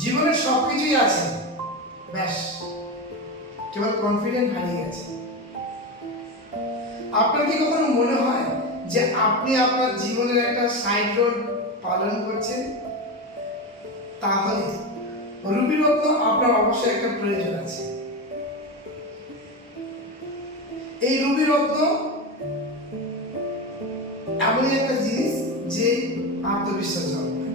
জীবনের সবকিছুই আছে, ব্যাস কেবল কনফিডেন্ট হারিয়ে গেছে। আপনার কি কখনো মনে হয় যে আপনি আপনার জীবনের একটা সাইড রোল পালন করছেন? তাহলে রুবি রত্ন আপনার অবশ্যই একটা প্রয়োজন আছে। এই রুবি রত্ন এমনই একটা জিনিস যে আত্মবিশ্বাস জন্মায়।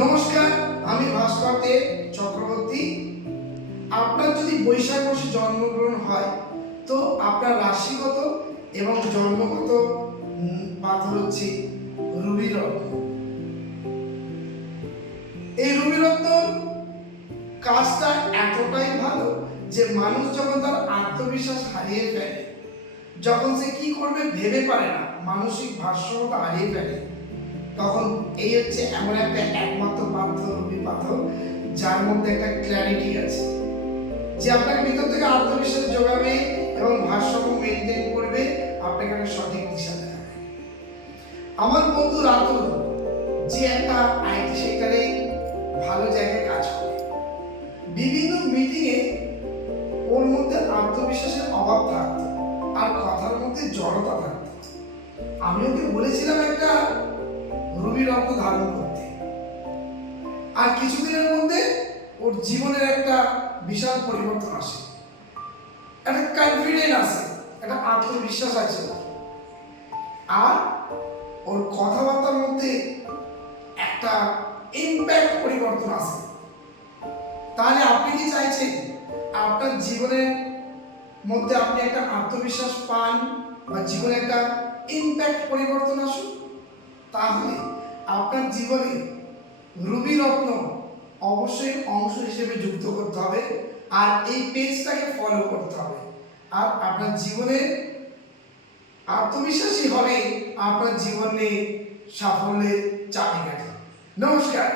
নমস্কার, আমি ভাস্কর দেব চক্রবর্তী। আপনার যদি বৈশাখ মাসে জন্মগ্রহণ হয় তো আপনার রাশিগত এবং জন্মগত পাথর হচ্ছে রুবি রত্ন। এই রুবি রত্নর কাজটা এতটাই ভালো যে মানুষ যখন তার আত্মবিশ্বাস হারিয়ে ফেলে, যখন সে কি করবে ভেবে পারে না, মানসিক ভারসাম্যতা হারিয়ে ফেলে, তখন এই হচ্ছে এমন একটা একমাত্র পাথর, রুবি পাথর, যার মধ্যে একটা ক্ল্যারিটি আছে, যে আপনাকে ভিতর থেকে আত্মবিশ্বাস যোগাবে এবং ভারসাম্য মেনটেন করবে, আপনাকে একটা সঠিক দিশা দেখাবে। আমার বন্ধু রাতুল, যে একটা আইটি সেক্টরে ভালো জায়গায় কাজ করে, বিভিন্ন মিটিংয়ে ওর মধ্যে আত্মবিশ্বাসের অভাব থাকতো আর কথার মধ্যে জড়তা থাকতো। আমি ওকে বলেছিলাম একটা রুবি রত্ন ধারণ করতে, আর কিছুদিনের মধ্যে ওর জীবনের একটা বিশাল পরিবর্তন আসে, একটা কনফিডেন্স আসে, একটা আত্মবিশ্বাস আছে, আর ওর কথাবার্তার মধ্যে একটা ইম্প্যাক্ট পরিবর্তন আসে। তাহলে আপনি কি চাইছেন আপনার জীবনের মধ্যে আপনি একটা আত্মবিশ্বাস পান বা জীবনে একটা ইম্প্যাক্ট পরিবর্তন আসুক? তাহলে আপনার জীবনে রুবি রত্ন অবশ্যই অংশ হিসেবে যুক্ত করতে হবে, আর এই পেজটাকে ফলো করতে হবে, আর আপনার জীবনে আত্মবিশ্বাসী হবে আপনার জীবনে সাফল্যের চাবিকাঠি। নমস্কার।